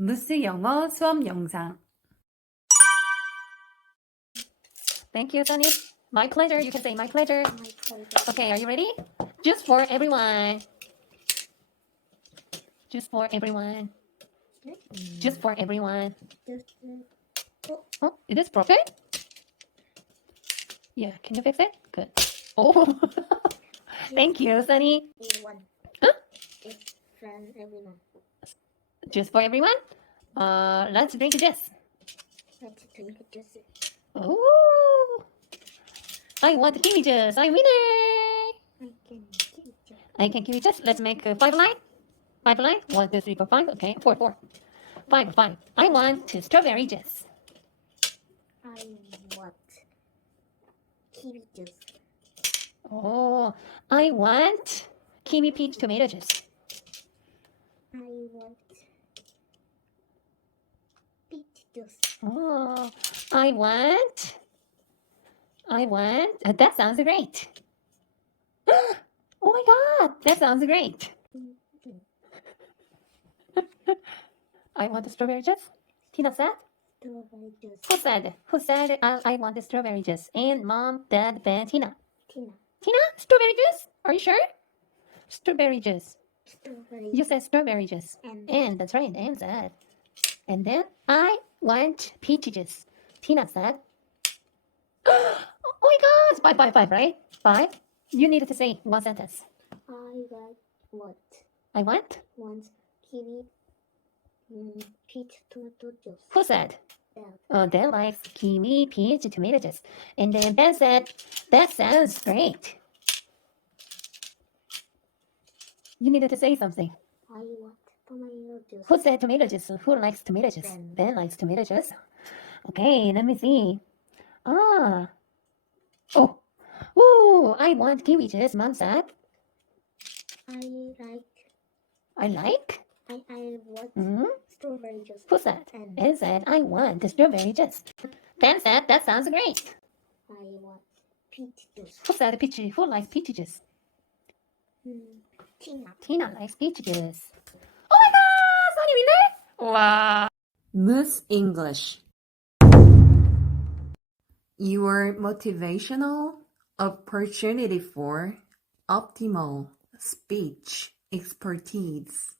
무스 영어 수업 영상. Thank you, Sunny. My pleasure. You can say my pleasure. My pleasure. Okay, are you ready? Just for everyone. Just for everyone. Just for everyone. Oh, is this broken? Yeah, can you fix it? Good. Oh, thank you, Sunny. Everyone. Huh? It's from everyone. Just for everyone. Let's drink this. Let's drink juice. Oh, I want kiwi juice. I'm winner. I can give it. I can kiwi juice. Let's make 5 line. 5 line. 1, 2, 3, 4, 5. Okay, 4, 4. 5, 5. I want strawberry juice. I want kiwi juice. Oh, I want kiwi peach tomato juice. I want peach juice. Oh, I want. That sounds great. Oh my God, that sounds great. I want the strawberry juice. Tina said. Strawberry juice. Who said? Who said I want the strawberry juice? And Mom, Dad, Ben, Tina. Tina. Tina, strawberry juice? Are you sure? Strawberry juice. Strawberry. You said strawberry juice. And that's right, and said. And then I want peach juice. Tina said. Oh my gosh! 5, 5, 5, right? 5. You needed to say one sentence. I want what? I want. Want kiwi peach tomato juice. Who said? Dad. Dan likes kiwi, peach, tomato juice. And then Ben said, that sounds great. You needed to say something. I want tomato juice. Who said tomato juice? Who likes tomato juice? Ben. Ben likes tomato juice. Okay, let me see. Oh. Ooh, I want kiwi juice, Mom said. I I like? want Hmm? strawberry juice. Who said? And Ben said, I want the strawberry juice. Ben said, that sounds great. I want peach juice. Who said peach? Who likes peach juice? Tina. Tina likes peach juice. Oh my God! Sunny winner? Wow. 무스 English. Your motivational opportunity for optimal speech expertise.